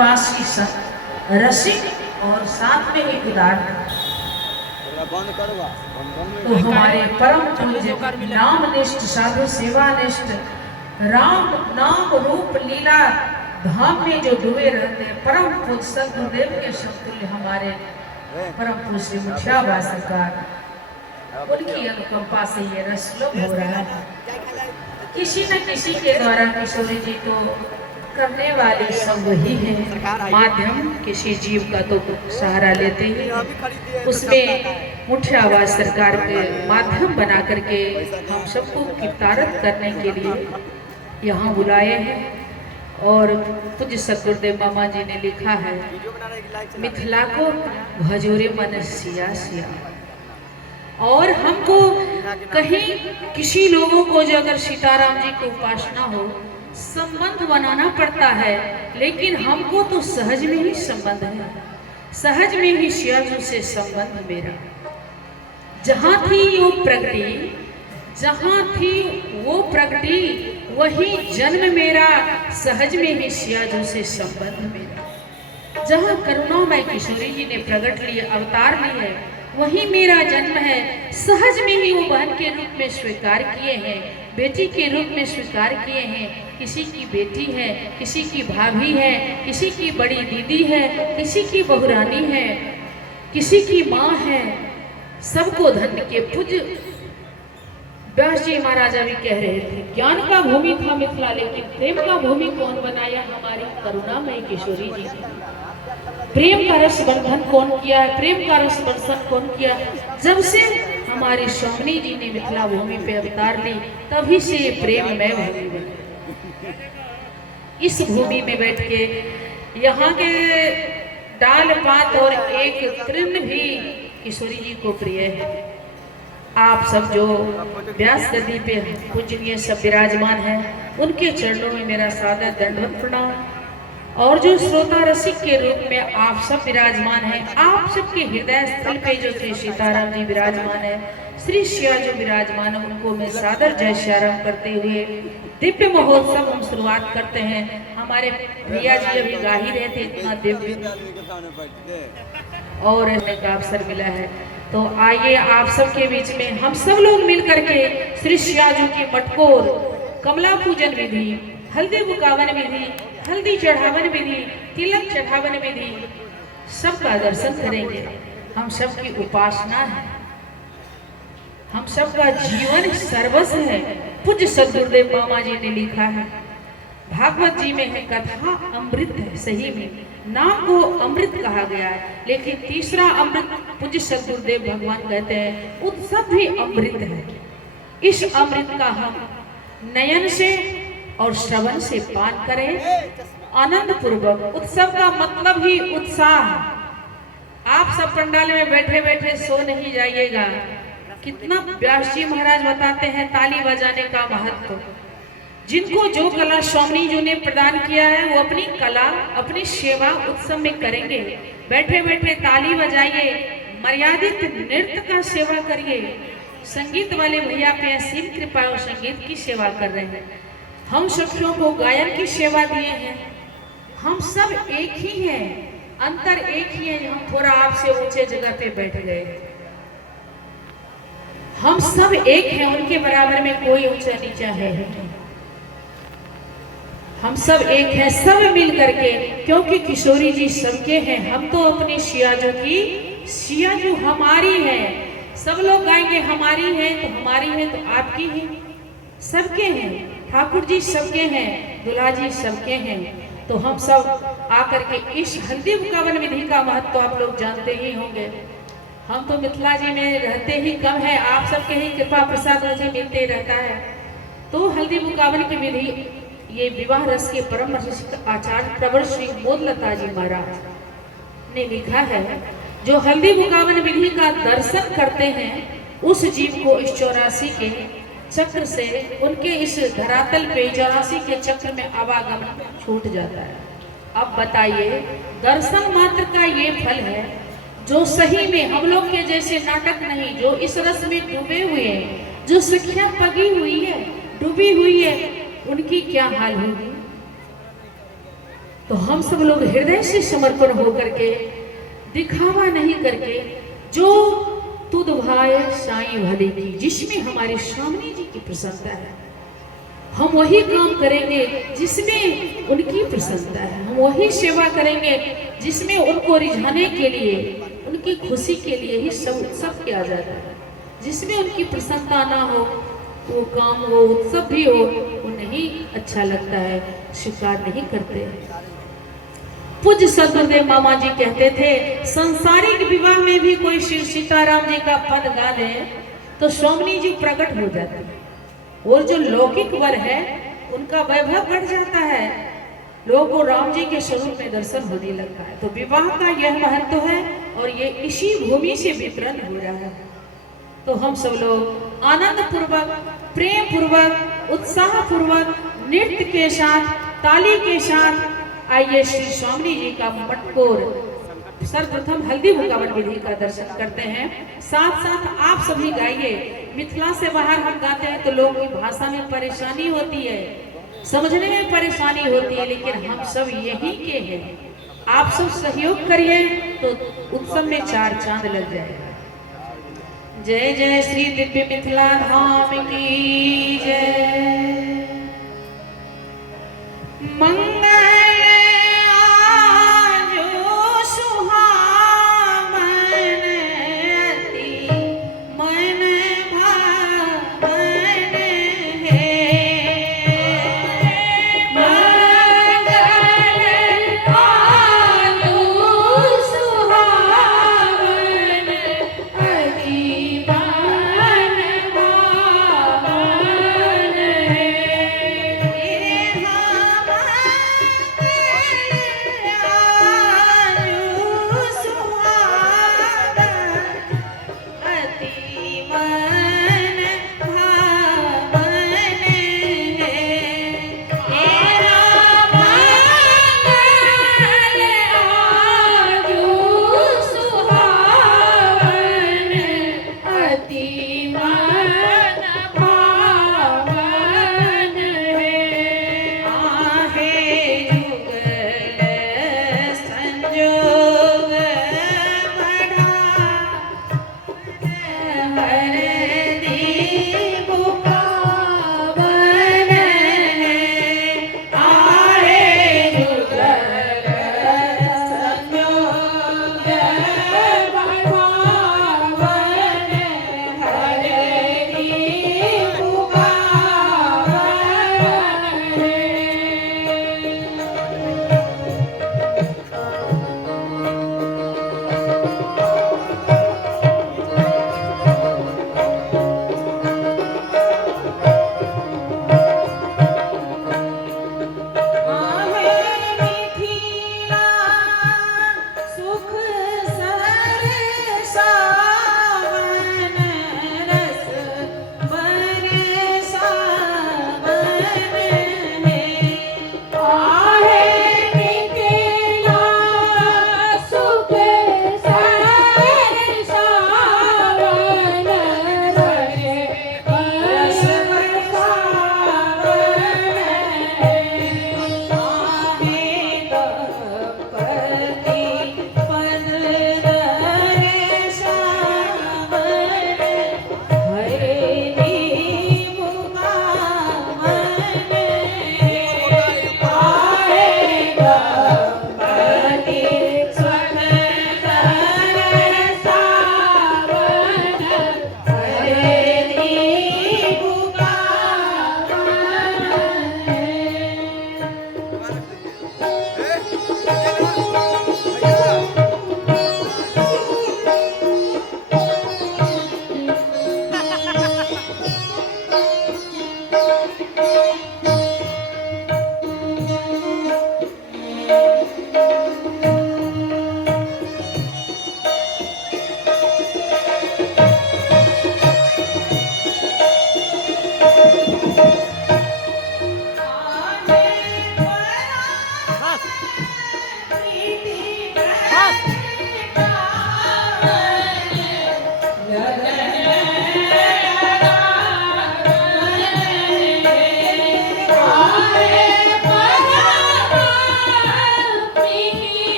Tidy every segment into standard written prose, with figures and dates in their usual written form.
निवासी रसिक और साथ में ही उदार। तो हमारे परम पूज्य नामनिष्ठ साधु सेवानिष्ठ राम नाम रूप लीला धाम में जो डूबे रहते हैं परम पूज्य सदगुरुदेव के समतुल्य हमारे परम पूज्य मुखिया बा सरकार, उनकी अनुकंपा से ये रसलोक हो रहा है। किसी न किसी के द्वारा किशोरी जी को करने वाले सब वही है, माध्यम किसी जीव का तो सहारा लेते हैं, उसमें मुठिया आवाज सरकार के माध्यम बना करके हम सबको कितारत करने के लिए यहाँ बुलाए हैं। और पूज्य सदगुरुदेव मामा जी ने लिखा है, मिथिला को भजोरे मन सिया सिया। और हमको कहीं किसी लोगों को जो अगर सीताराम जी की उपासना हो संबंध बनाना पड़ता है, लेकिन हमको तो सहज में ही संबंध है, सहज में ही सियाजू से संबंध मेरा। जहाँ थी वो प्रगति, जहाँ थी वो प्रगति वही जन्म मेरा, सहज में ही सियाजू से संबंध मेरा। जहाँ करुणामय किशोरी जी ने प्रकट लिए अवतार लिए वही मेरा जन्म है, सहज में ही वो बहन के रूप में स्वीकार किए हैं, बेटी के रूप में स्वीकार किए हैं। किसी की बेटी है, किसी की भाभी है, किसी की बड़ी दीदी है, किसी की बहुरानी है, किसी की माँ है, सबको धन्य के पूज्य व्यास जी महाराजा भी कह रहे थे, ज्ञान का भूमि था मिथिला लेकिन प्रेम का भूमि कौन बनाया, हमारी करुणामयी किशोरी जी। प्रेम का रस बंधन कौन किया है, प्रेम का रस बंधन कौन किया, जब से हमारी स्वामिनी जी ने मिथिला भूमि पे अवतार ली तभी से प्रेममय भूमि बनी। इस भूमि में बैठ के यहाँ के डाल पात और एक तृण भी किशोरी जी को प्रिय है। आप सब जो व्यास गद्दी पे पूजनीय सब विराजमान हैं उनके चरणों में मेरा सादर दंडवत प्रणाम। और जो श्रोता रसिक के रूप में आप सब विराजमान हैं, आप सबके हृदय स्थल पे जो श्री सीताराम जी विराजमान है, श्री सिया जो विराजमान है, उनको मैं सादर जय श्याराम करते हुए दिव्य महोत्सव हम शुरुआत करते हैं। हमारे भैया जी अभी गा ही रहे थे, इतना दिव्य और का अवसर मिला है। तो आइए आप सबके बीच में हम सब लोग मिल करके श्री सियाजू की मटकोर कमला पूजन विधि, हल्दी बुकावन विधि, हल्दी चढ़ावन विधि, तिलक चढ़ावन विधि सबका दर्शन करेंगे। हम सबकी उपासना है, हम सबका जीवन सर्वस्व है। पूज्य सदगुरुदेव मामा जी ने लिखा है, भागवत जी में है कथा अमृत है, सही में नाम को अमृत कहा गया है, लेकिन तीसरा अमृत पूज्य सदगुरुदेव भगवान कहते हैं उत्सव भी अमृत है। इस अमृत का हम नयन से और श्रवण से पान करें आनंद पूर्वक। उत्सव का मतलब ही उत्साह। आप सब पंडाल में बैठे बैठे सो नहीं जाइएगा। कितना व्यास जी महाराज बताते हैं ताली बजाने का महत्व। जिनको जो कला स्वामी जी ने प्रदान किया है वो अपनी कला अपनी सेवा उत्सव में करेंगे। बैठे बैठे ताली बजाइए, मर्यादित नृत्य का सेवा करिए। संगीत वाले भैया पे असीम कृपा और संगीत की सेवा कर रहे हैं। हम सखियों को गायन की सेवा दिए हैं। हम सब एक ही हैं, अंतर एक ही है। हम थोड़ा आपसे ऊंचे जगह पे बैठ गए, हम सब एक हैं, उनके बराबर में कोई ऊंचा नीचा है। हम सब एक हैं, सब मिल करके, क्योंकि किशोरी जी सबके हैं। हम तो अपनी सियाजू की, सियाजू हमारी है। सब लोग गाएंगे हमारी है तो हमारी है तो आपकी है, सबके हैं। ठाकुर जी सबके हैं, दुल्हा जी सबके हैं। तो हम सब आकर के इस हल्दी बुकावन विधि का महत्व तो आप लोग जानते ही होंगे। हम तो मिथिला जी में रहते ही कम है, आप सबके ही कृपा प्रसाद मुझे मिलते रहता है। तो हल्दी बुकावन की विधि ये विवाह रस के परम आचार्य प्रवर श्री मोदलता जी महाराज ने लिखा है, जो हल्दी बुकावन विधि का दर्शन करते हैं उस जीव को इस 84 के चक्र से, उनके इस धरातल पे 84 के चक्र में आवागमन छूट जाता है। अब बताइए, दर्शन मात्र का ये फल है जो सही में हम लोग के जैसे नाटक नहीं, जो इस रस में डूबे हुए हैं, जो सखियां पगी हुई है, डूबी हुई है, उनकी क्या हाल होगी। तो हम सब लोग हृदय से समर्पण होकर के, दिखावा नहीं करके, जो तुद भाए साईं भले की, जिसमें हमारे स्वामी जी की प्रसन्नता है, हम वही काम करेंगे जिसमें उनकी प्रसन्नता है। हम वही सेवा करेंगे जिसमें उनको रिझाने के लिए, उनकी खुशी के लिए ही सब उत्सव किया जाता है। जिसमें उनकी प्रसन्नता ना हो, वो काम, वो उत्सव भी हो, वो नहीं अच्छा लगता है, स्वीकार नहीं करते। पूज्य सदगुरुदेव मामा जी कहते थे, संसारिक विवाह में भी कोई श्री सीताराम जी का पद गा दे तो स्वामी जी प्रकट हो जाते हैं, और जो लौकिक वर है उनका वैभव बढ़ जाता है, लोगों को राम जी के स्वरूप में दर्शन होने लगता है। तो विवाह का यह महत्व है, और ये इसी भूमि से वितरण हो रहा है। तो हम सब लोग आनंद पूर्वक, प्रेम पूर्वक, उत्साह पूर्वक, नृत्य के साथ, ताली के साथ आइए श्री स्वामी जी का मटकोर सर्वप्रथम हल्दी भुकावन विधि का दर्शन करते हैं। साथ साथ आप सभी गाइए। मिथिला से बाहर हम गाते हैं तो लोगों की भाषा में परेशानी होती है, समझने में परेशानी होती है, लेकिन हम सब यही के हैं। आप सब सहयोग करिए तो उत्सव में चार चांद लग जाएगा। जय जय श्री दिव्य मिथिला धाम की जय। मंगल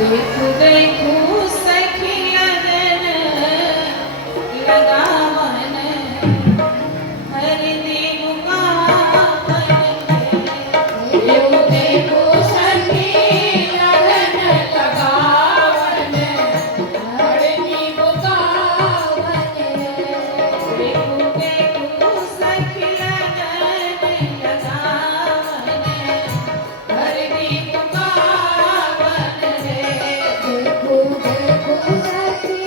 देखू देखू सखी लगन लगावन हरिदी मुकावन देखू देखू सखी लगन लगावन हरिदी मुकावन देखू देखू सखी लगन लगावन हरिदी मुकावन देखो देखो सखी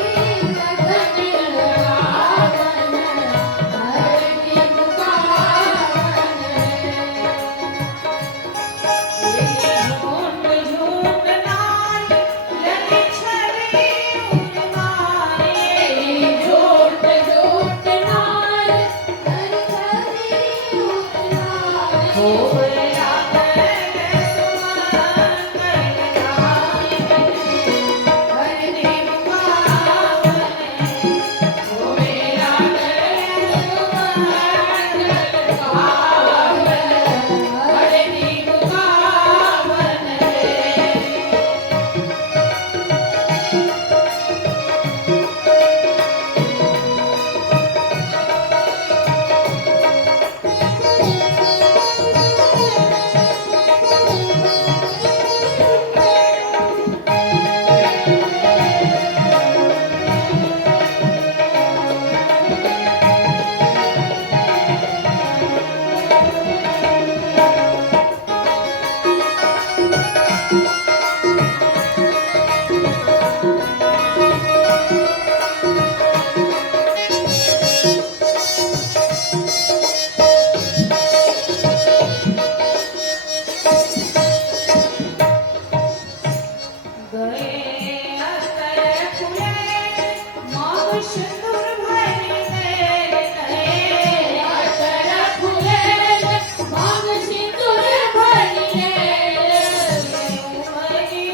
लगन लगावन हरदी मुकावन झूठ झूठ नाल लगी छवि उन्मारे झूठ झूठ नाल हर छवि उतराए हो गया सुमन कलकाई हरदी मुकावन हो मेरा सुमन कलकावन हरदी मुकावन गए अस्तर फुले मग सिंदूर भरी गए अस्तर फुलेल मग सिंदूर भरिले हरदी मुकावन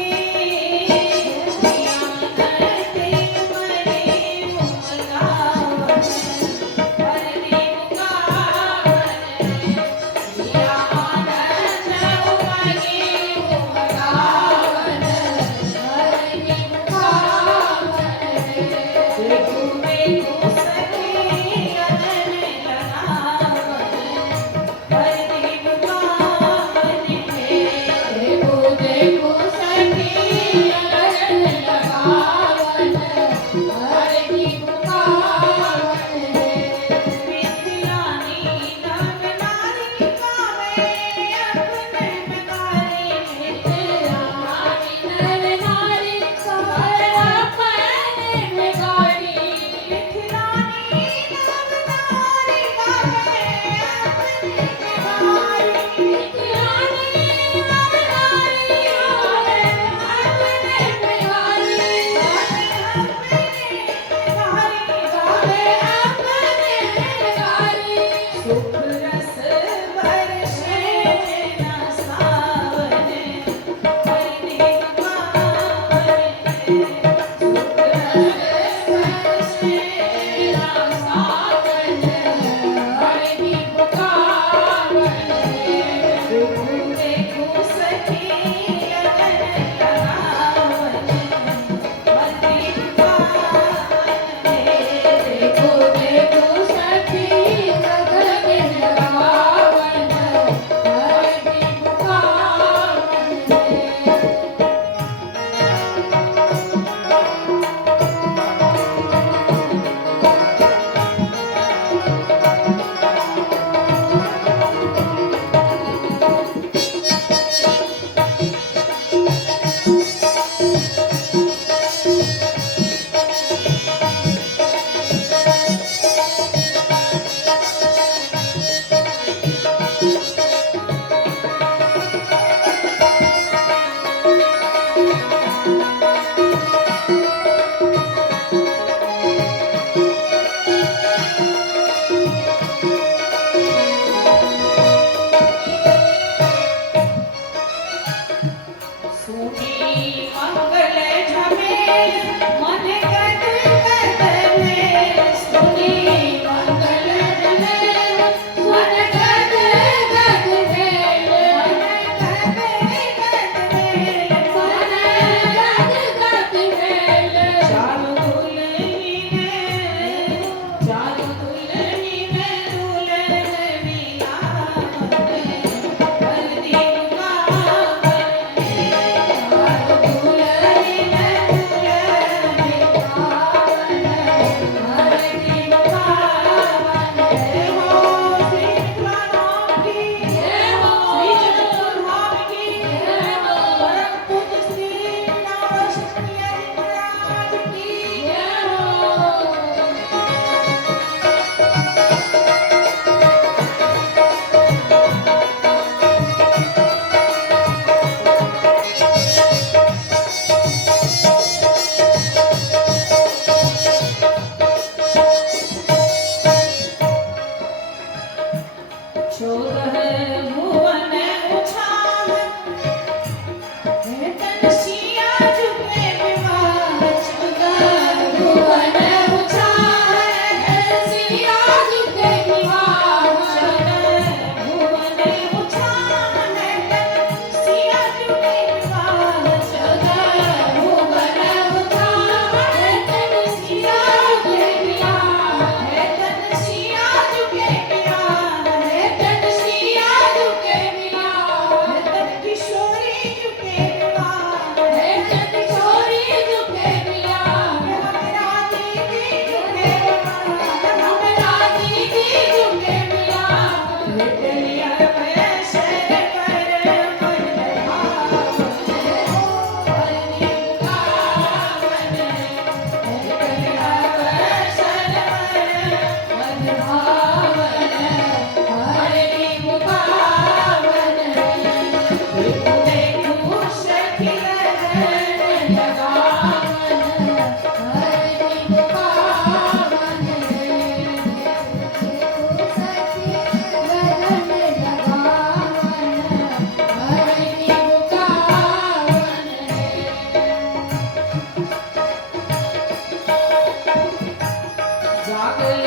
जागल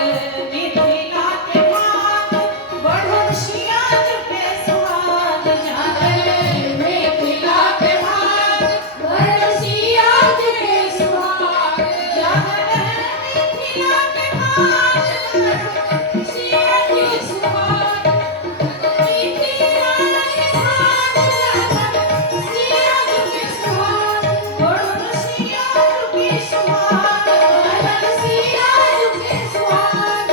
मिथिला के भाग बढ़न सियाज के सुहाग जागल मिथिला के भाग बरसिया के सुहाग जागल मिथिला के भाग बरसिया के सुहाग मिथिला के भाग बरसिया के सुहाग बढ़न सियाज के सुहाग बरसिया के सुहाग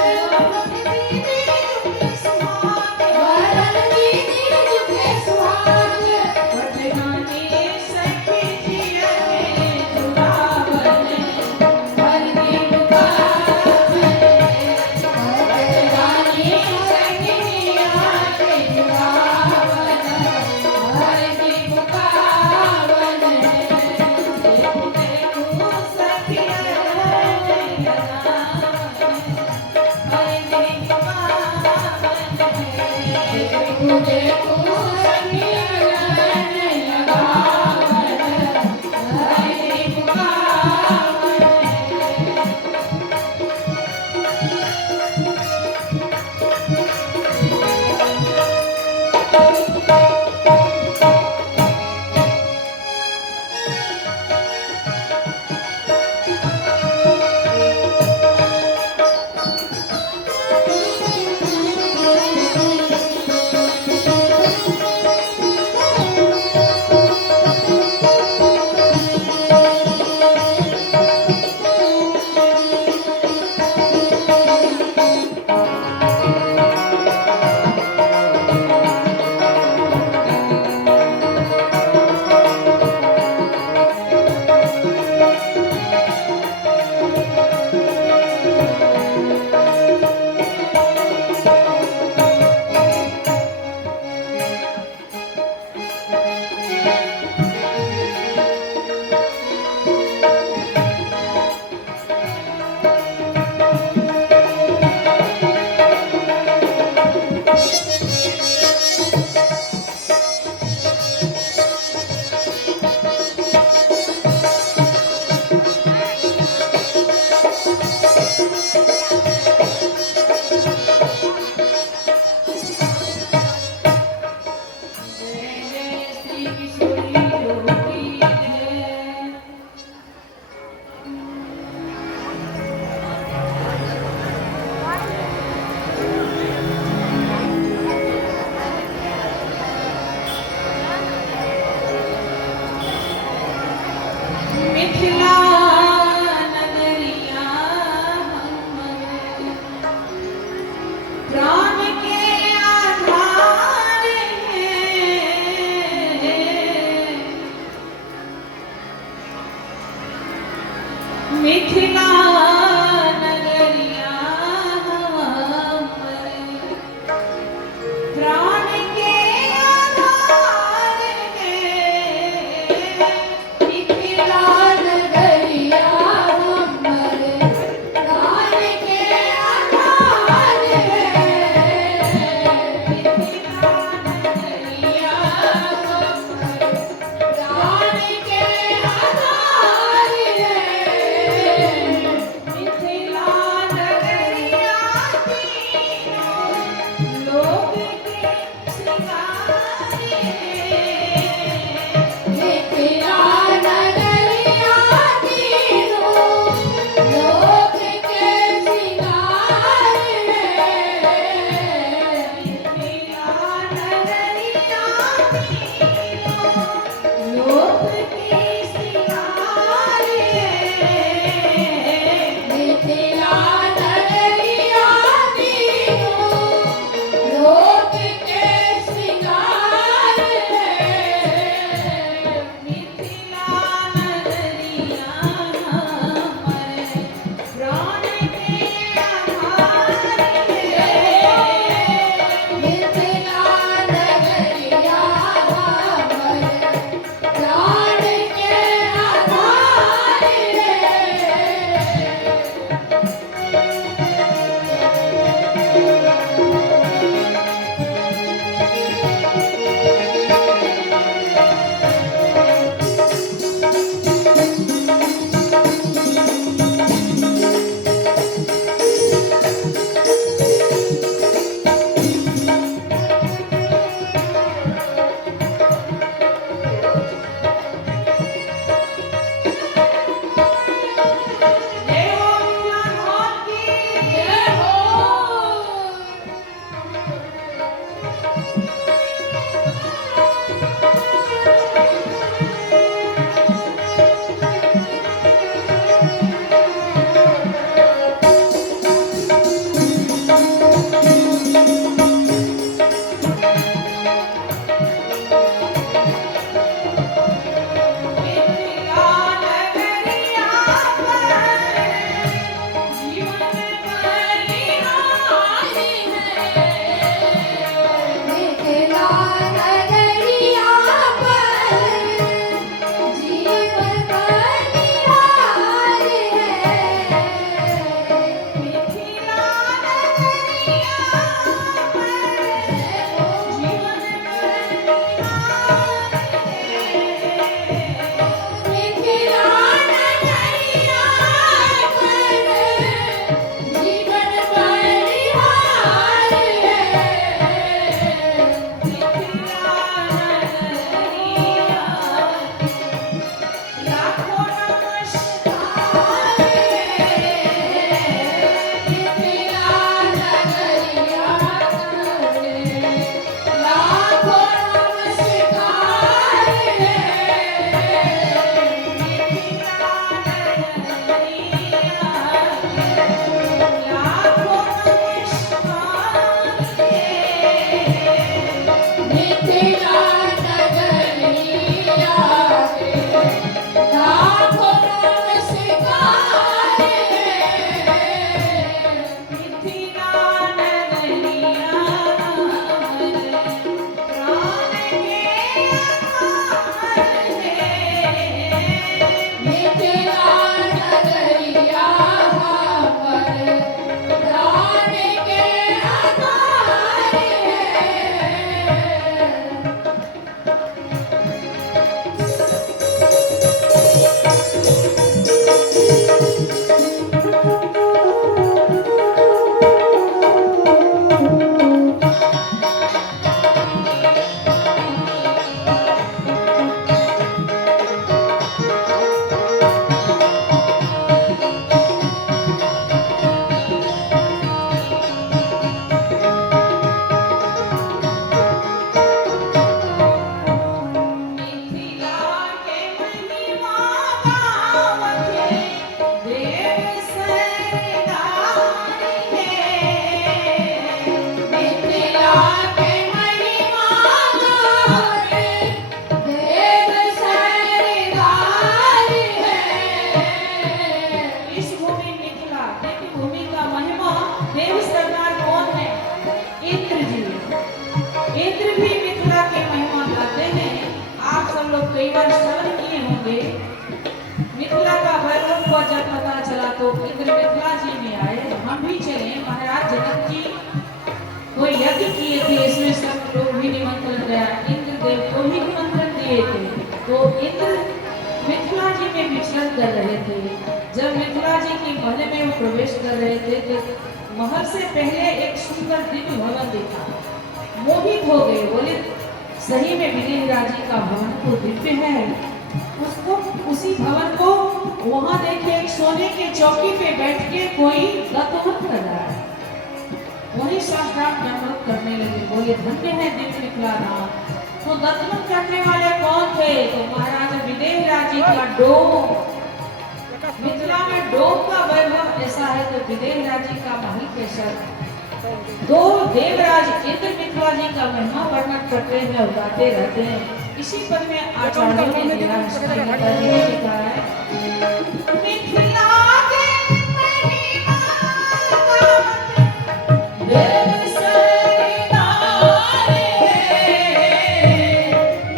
इंद्र मिथिला जी में आए, हम भी चले। महाराज जनक जी वो यज्ञ किए थे, इसमें सब लोग भी निमंत्रण गया, इंद्र देव को भी निमंत्रण दिए थे। तो इंद्र मिथिला जी में विचरण कर रहे थे। जब मिथिला जी के महल में वो प्रवेश कर रहे थे तो महल से पहले एक सुंदर दिव्य भवन देखा, मोहित हो गए। बोले सही में विदेहराज जी का भवन तो दिव्य है। उसको उसी भवन को वहां देखे एक सोने के चौकी पे बैठ के कोई दत्तवत कर रहा है। वही साष्टांग दंडवत करने लगे। बोले धन्य है दिव्य मिथिला नाथ। तो दत्तवत करने वाले कौन थे? तो महाराज विदेहराज जी का डोम। मिथिला में डोम का वैभव ऐसा है तो विदेहराज जी का महल कैसा। दो देवराज इंद्र मिथिला जी का महिमा वर्णन करते हैं, गाते रहते हैं। इसी पद में आचार्यों ने दिया है, लिखा है मिथिला के महिमा देव सरदारे,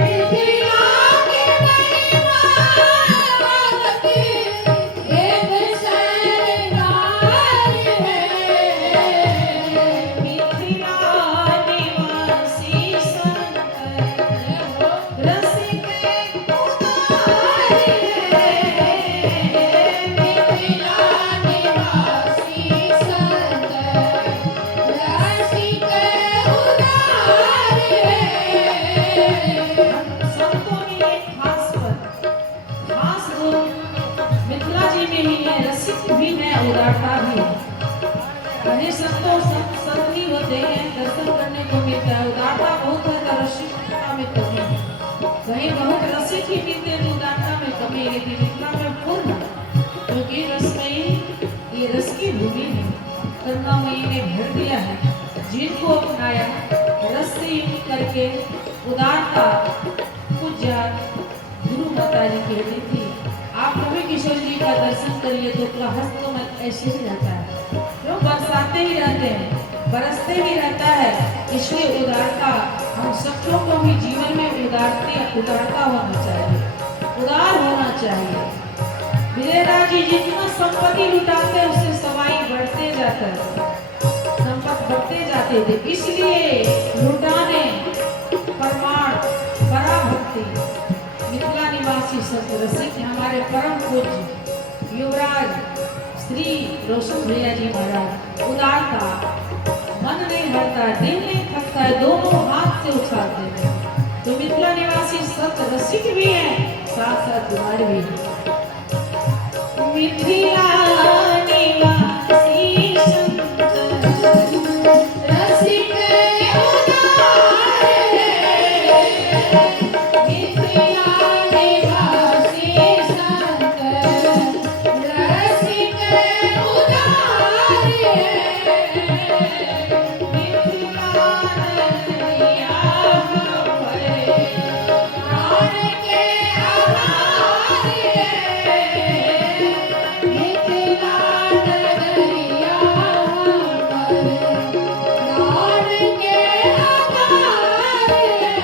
मिथिला के महिमा देव सरदारे है। मिथिला निवासी शंकर रसिक उदारे है। मिथिला निवासी संकर रसिक उदारे है। संतों में एक खास पद, खास गुण मिथिला जी में ही है। रसिक भी है, उदारता भी है। अरे संतों संत ही होते हैं, दर्शन करने को मिलता है। उदारता बहुत है तो रसिकता में कमी है। कहीं बहुत रसिक ही मिलते हैं तो उदारता में कमी है। लेकिन मिथिला में पूर्ण, क्योंकि रसमयी ये रस की भूमि है। करुणामयी ने भर दिया है। जिनको अपनाया रस से युक्त करके उदारता पूज्य गुरु माता जी कहती थी। आप कभी किशोर जी का दर्शन करिए तो उनका हस्तकमल ऐसे ही रहता है, जो बरसाते ही रहते हैं, बरसते ही रहता है। इसलिए उदारता हम सबको को भी जीवन में उदारता होना चाहिए, उदार होना चाहिए। विजयराज जी जितना संपत्ति लुटाते उससे सवाई बढ़ते जाता है, संपत्ति बढ़ते जाते थे। इसलिए लुटाने प्रमाण बड़ा भक्ति मिथिला निवासी संत रसिक हमारे परम पूज्य युवराज श्री रोशन भैया जी महाराज। उदारता मन नहीं हटता, दिल नहीं थकता है, दोनों हाथ से उछालते हैं। तो मिथिला निवासी संत रसिक भी हैं, साथ साथ कुमार भी हैं। मिथिला निवासी संत रसिक उदारे है। मिथिला निवासी संकर रसिक उदारे है। मिथिला नगरिया हमारे प्राण के आधारे है। मिथिला नगरिया हमारे प्राण के आधारे है।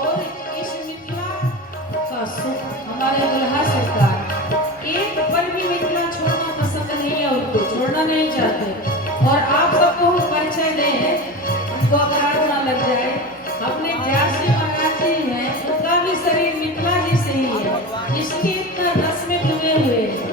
और इस मिथिला का सुख हमारे दुल्हा सरकार एक पल भी मिथिला छोड़ना पसंद नहीं है, उनको छोड़ना नहीं चाहते। और आप सबको हम परिचय दें, उनको अपराध ना लग जाए। अपने प्यार से महाराज जी हैं, उनका भी शरीर मिथिला जी से ही है, इसलिए इतना रस में डूबे हुए हैं।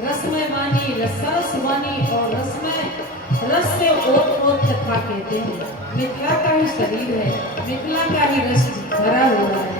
रसमय वाणी, रसरस वाणी और रस से ओत कथा कहते हैं। मिथिला का ही शरीर है, मिथिला का ही रस भरा हुआ है।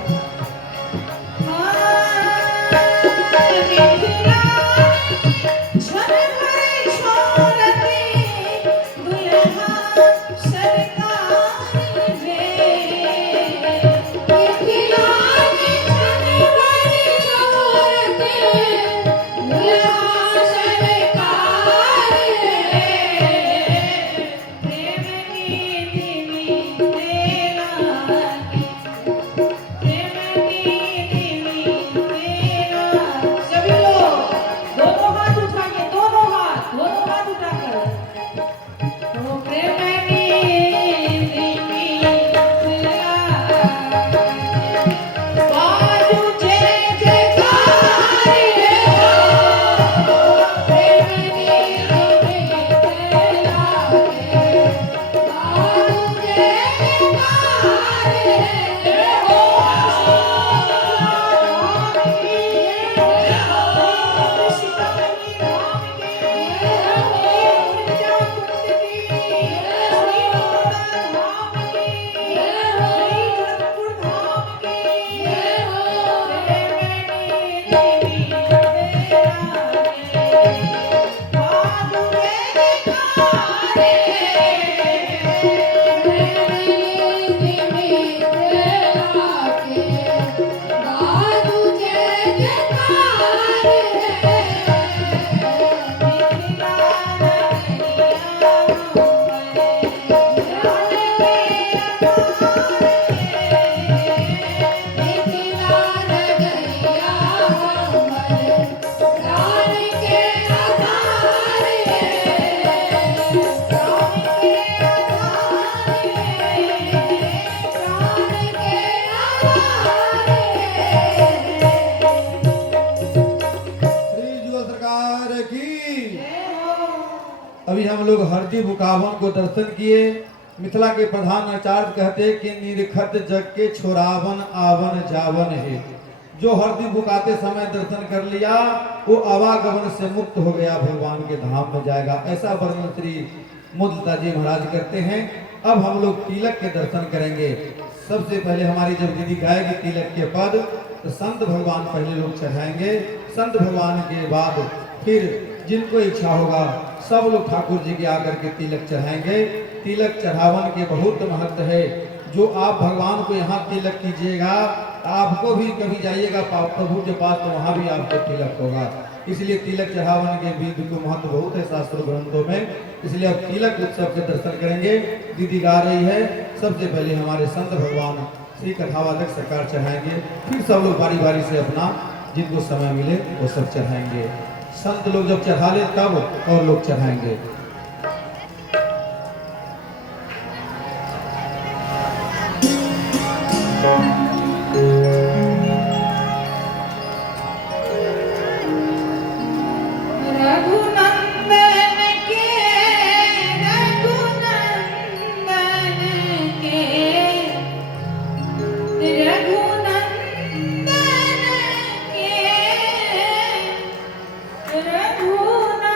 अभी हम लोग हरदी बुकावन को दर्शन किए। मिथिला के प्रधान आचार्य कहते कि निरखत जग के छोरावन आवन जावन है। जो हरदी बुकाते समय दर्शन कर लिया वो आवागमन से मुक्त हो गया, भगवान के धाम में जाएगा। ऐसा वर्णन श्री मुद्दता जी महाराज करते हैं। अब हम लोग तिलक के दर्शन करेंगे। सबसे पहले हमारी जब दीदी गाएगी तिलक के पद तो संत भगवान पहले लोग चढ़ाएंगे। संत भगवान के बाद फिर जिनको इच्छा होगा सब लोग ठाकुर जी के आकर के तिलक चढ़ाएंगे। तिलक चढ़ावन के बहुत महत्व है। जो आप भगवान को यहाँ तिलक कीजिएगा, आपको भी कभी जाइएगा प्रभु के पास तो वहाँ भी आपको तिलक होगा। इसलिए तिलक चढ़ावन के विधि को महत्व बहुत है शास्त्र ग्रंथों में। इसलिए अब तिलक उत्सव के दर्शन करेंगे। दीदी गा रही है। सबसे पहले हमारे संत भगवान श्री कथावादक सरकार चढ़ाएंगे, फिर सब लोग बारी बारी से अपना जिनको समय मिले वो सब चढ़ाएंगे। संत लोग जब चढ़ा ले तब और लोग चढ़ाएंगे। रघुनंदन के रघुनंदन के रघुनंदन के रघुनंदन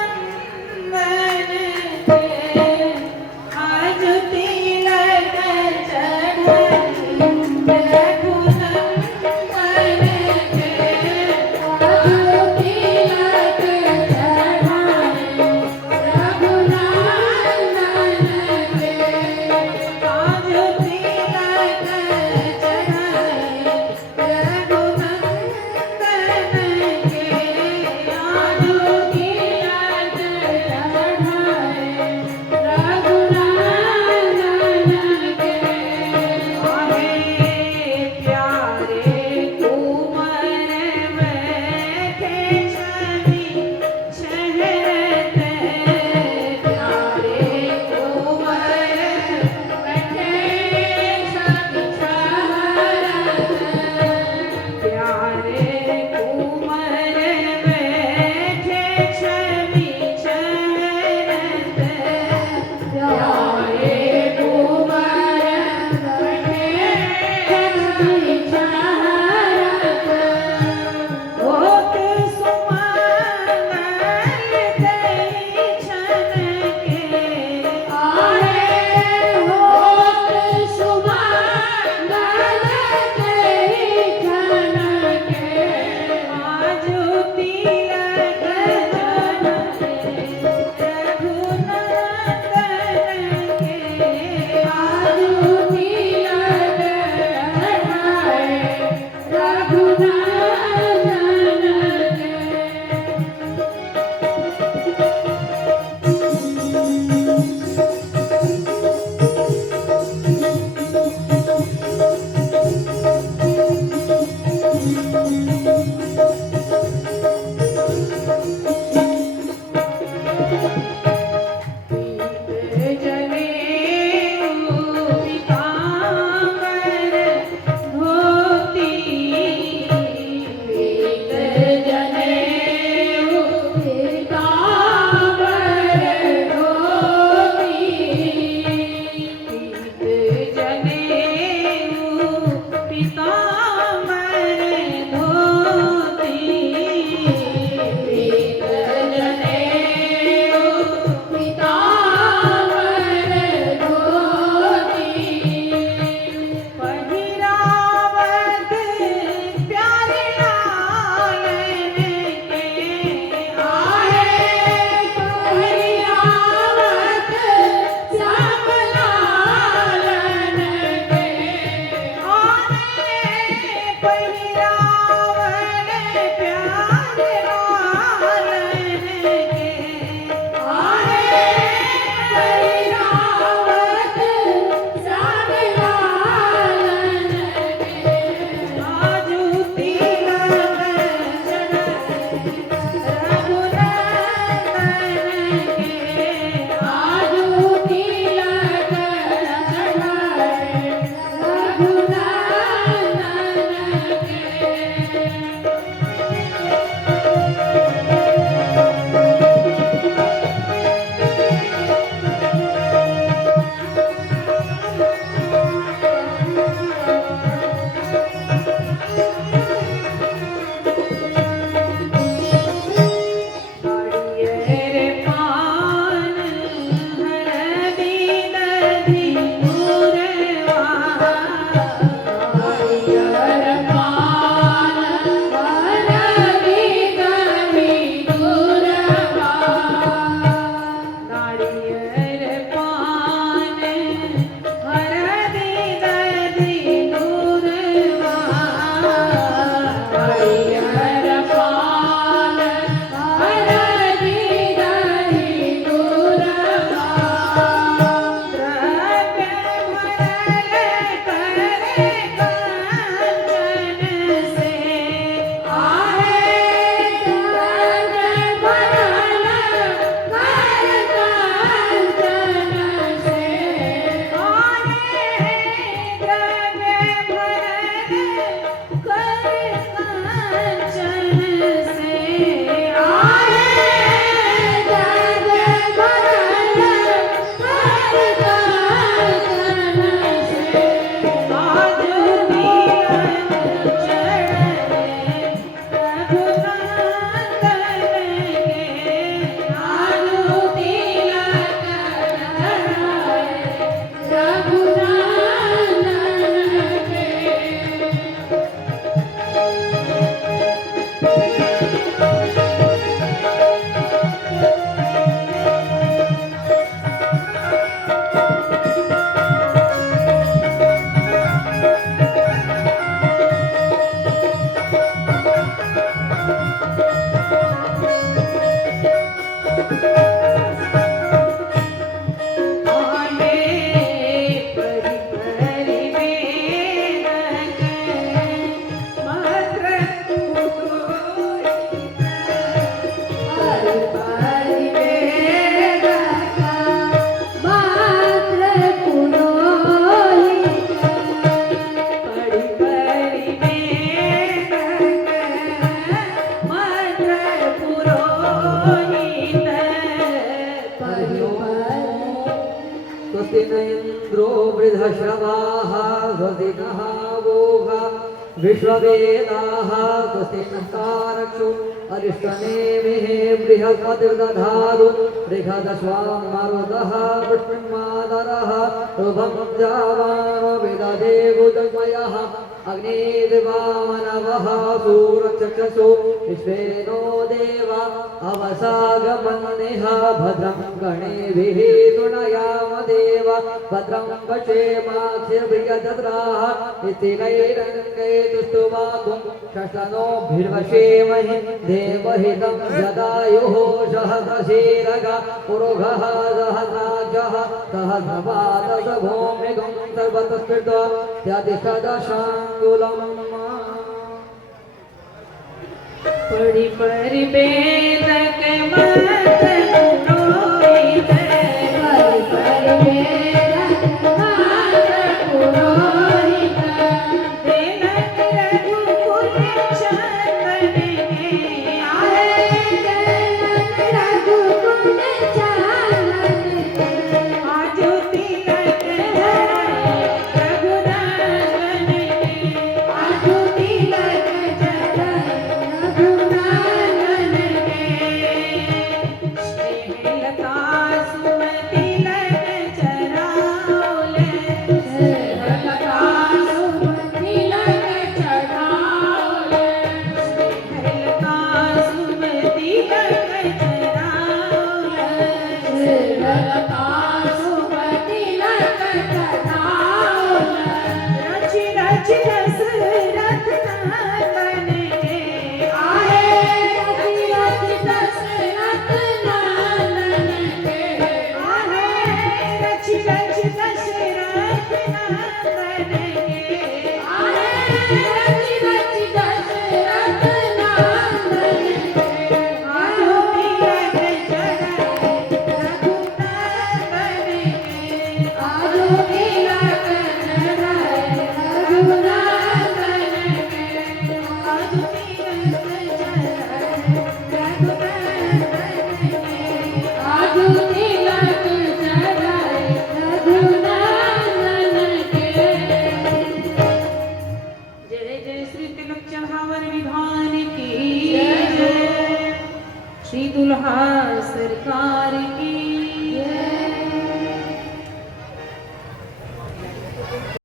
स्वस्ति न इन्द्रो वृद्धश्रवाः स्वस्ति नः वोगा विश्ववेदाः स्वस्ति नः तारक्षो अरिष्टनेमिः बृहस्पतिर्दधातु बृहदश्वां मरुतः पुष्पिन्मातरः शुभं जावानो विदधे बुधमयः अग्निर्वामनवः सूरचक्षसो विश्वेनो देवा अवसागमन्निह भद्रं गणेभिः तुणयाम देव भद्रं पश्येमाक्षिर्प्रियजत्राः इतिनैरङ्गे तुष्टुवाकुं षष्ठनोभिर्वशेमहि देवहितं जदायुः सहस्रशीरग पुरुषः सहस्राक्षः सहस्रपादश भूमिगं सर्वतस्कृत्वा त्यतिशदशाङ्गुलम् पढ़ी पढ़ी वेदक मत पुरोहित पढ़ी पढ़ी वेदक मत पुरोहित देनक रघुकुल चंदन के आए देनक रघुकुल चंदन के आजो तिलक धराए रघुनंदन के आजो तिलक धराए रघुनंदन के श्रीलता सुमति लग चराओले श्रीलता सुमति लग चराओले श्रीलता सुमति लग चराओले श्रीलता सुमति लग चराओले रचि रचि दशरथ नंदन के आए रचि रचि दशरथ नंदन के आए रचि रचि दशरथ नंदन के आए रचि रचि दशरथ नंदन के आजो तिलक चढ़ाए रघुनंदन के आजो तिलक चढ़ाए रघुनंदन के आजो तिलक चढ़ाए रघुनंदन के आजो तिलक चढ़ाए रघुनंदन के जय जय श्री तिलक चढ़ावर विधान की जय श्री दुल्हा सरकार की